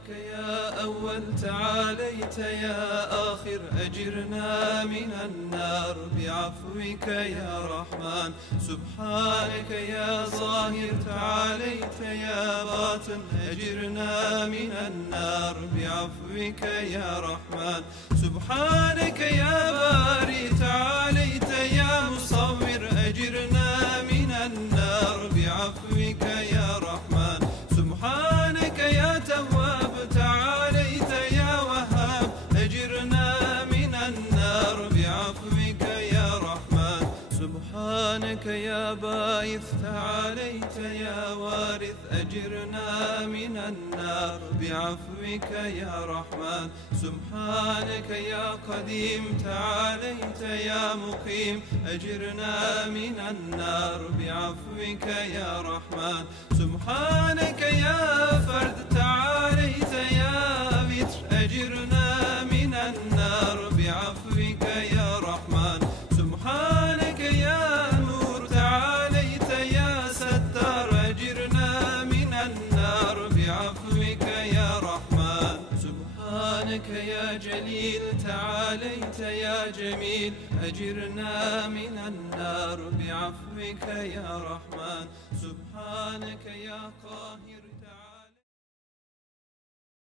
سبحانك يا أول تعاليت يا آخر أجرنا من النار بعفوك يا رحمن. سبحانك يا ظاهر تعاليت يا باطن أجرنا من النار بعفوك يا رحمن. سبحانك يا باري تعاليت يا مصور أجرنا من النار بعفوك يا رحمن. سبحانك يا تواب تعاليت يا وهاب أجرنا من النار بعفوك يا رحمن. سبحانك يا باعث تعاليت يا وارث أجرنا من النار بعفوك يا رحمن. سبحانك يا قديم تعاليت يا مقيم أجرنا من النار بعفوك يا رحمن. سبحانك يا فرد تعاليت يا وتر أجرنا من النار بعفوك يا رحمن. سبحانك يا نور تعاليت يا ستار أجرنا من النار بعفوك يا رحمن. سبحانك يا جليل تعاليت يا جميل أجرنا من النار بعفوك يا رحمن. سبحانك يا قاهر